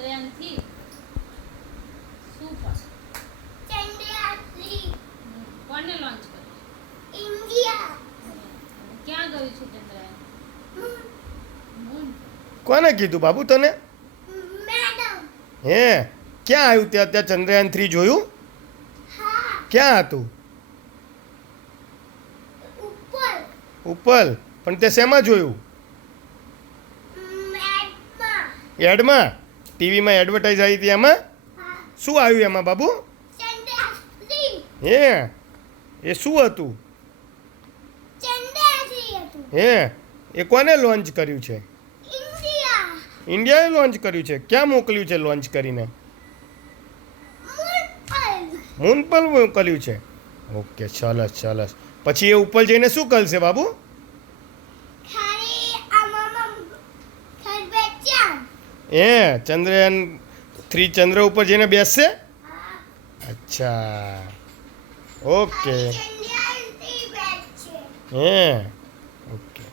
Chandrayaan 3 super ચંદ્રયાન-3 કોને launch કર્યું? India ક્યાં ગયું છે ચંદ્રયાન? મૂન. કોને કીધું બાબુ તને? મેડમ હે ક્યાં આવ્યું ત્યાં ત્યાં ચંદ્રયાન 3 જોયું? હા ક્યાં હતું? ઉપર ઉપર. પણ તે શેમાં જોયું? મેડમાં એડમાં? ટીવીમાં એડવર્ટાઈઝ આવી હતી એમાં? હા શું આવ્યું એમાં બાબુ? ચંદ્રયાન-3 હે એ શું હતું? ચંદ્રયાન-3 હતું હે એ કોને લોન્ચ કર્યું છે? ઇન્ડિયા ઇન્ડિયાએ લોન્ચ કર્યું છે. ક્યાં મોકલ્યું છે લોન્ચ કરીને? મૂન પર મૂન પર મોકલ્યું છે. ઓકે સરસ સરસ. પછી એ ઉપર જઈને શું કરશે બાબુ? ખાલી આમાં ઘર બેચ્યા હે ચંદ્રયાન 3 ચંદ્ર ઉપર જઈને બેસશે? હા અચ્છા ઓકે ચંદ્રયાન-3 બેચ છે હે ઓકે